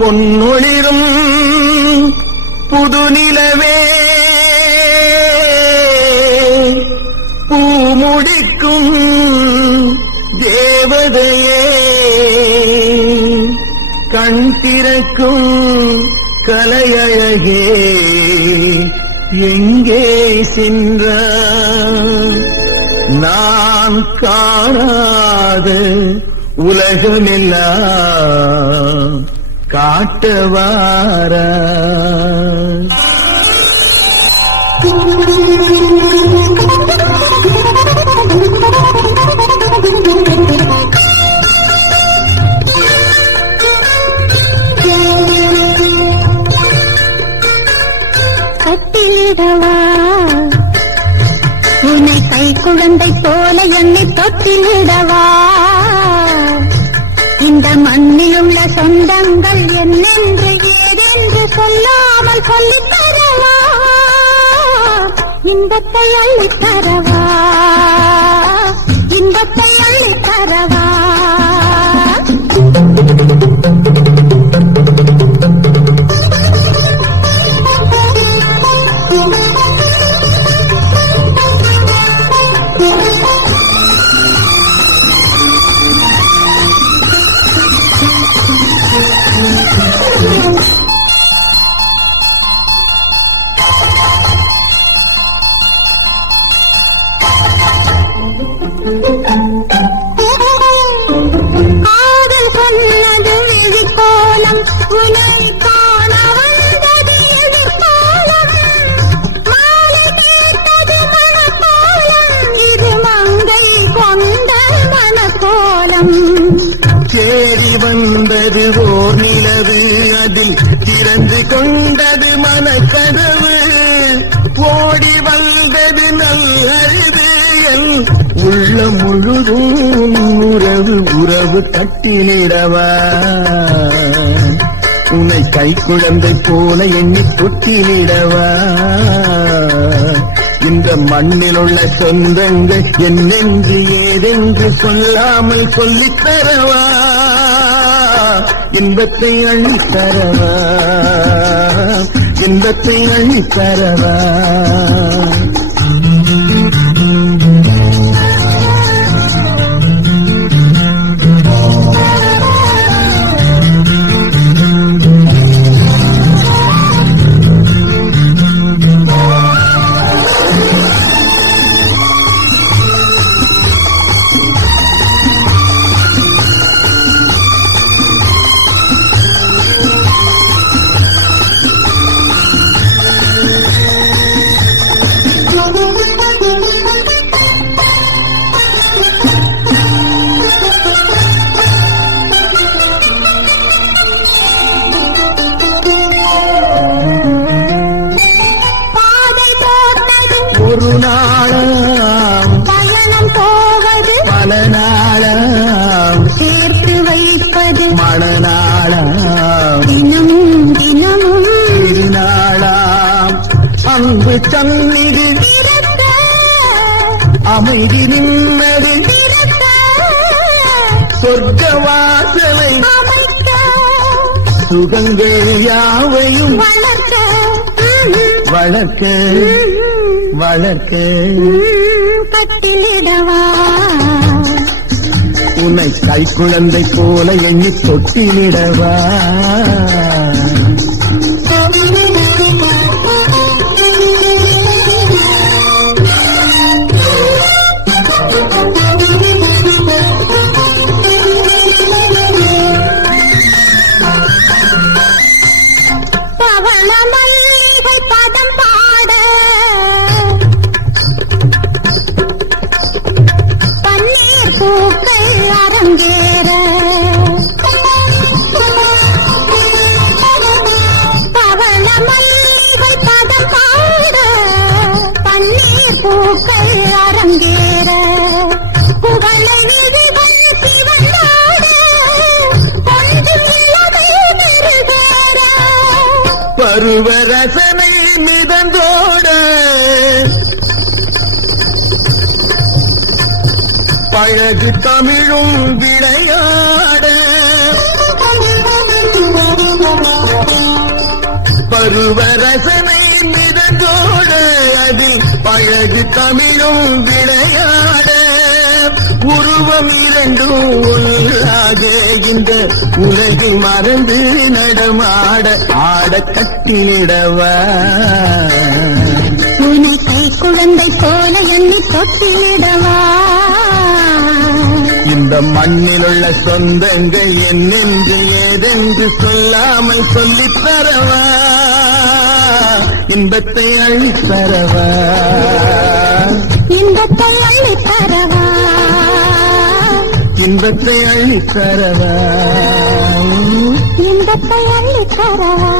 பொன்னொளிரும் புதுநிலவே. பூமுடிக்கும் தேவதையே. கண் திறக்கும் கலையழகே எங்கே சென்ற நான் காணாத உலகமெல்லாம் காட்டவாரா? கட்டிலிடவா? உன்னை கை குழந்தை போல என்னை தொட்டிலிடவா? இந்த மண்ணில் உள்ள சொந்தங்கள் என்னென்று ஏதென்று சொல்லாமல் சொல்லித் தரவா இன்பத்தை அள்ளித்தரவா இன்பத்தை அள்ளித்தரவா Thank you. சேரி வந்தது ஓர் நிலவு. அதில் திறந்து கொண்டது மனக்கதவு ஓடி வந்தது நல்லது என் உள்ள முழுதும் உறவு. உறவு கட்டிலிடவா உன்னை கை குழந்தை போல எண்ணி தொட்டிலிடவா இந்த மண்ணில் உள்ள சொந்தங்கள் என்னென்று ஏதென்று சொல்லாமல் சொல்லித்தரவா இன்பத்தை அள்ளித் இன்பத்தை அள்ளித் தன்னிது. அமைதி நின்னது. சொர்க்க வாசலை சுகங்கள் யாவையும் வளர்க்க வளர்க்க. பத்திலிடவா உன்னை கை குழந்தை போல எண்ணி தொட்டிலிடவா? பூக்கள் அரங்கேற புகழை விதிகள் சிவந்தாட பருவரசனை மிதந்தோட பழகு தமிழும் விளையாட பருவரசனை மிதந்தோட அதில் பழகு தமிழும் விளையாட உருவம் இரண்டும் ஒன்றாக இந்த உலகை மறந்து நடமாட ஆட கட்டிலிடவா? உன்னை கை குழந்தை போல எண்ணி தொட்டிலிடவா? இந்த மண்ணில் உள்ள சொந்தங்கள் என்னென்று ஏதென்று சொல்லாமல் சொல்லித் தரவா? இன்பத்தை அள்ளித் தரவா? இன்பத்தை அள்ளி தரவா? இன்பத்தை அள்ளித் தரவா? இன்பத்தை அள்ளி தரவா?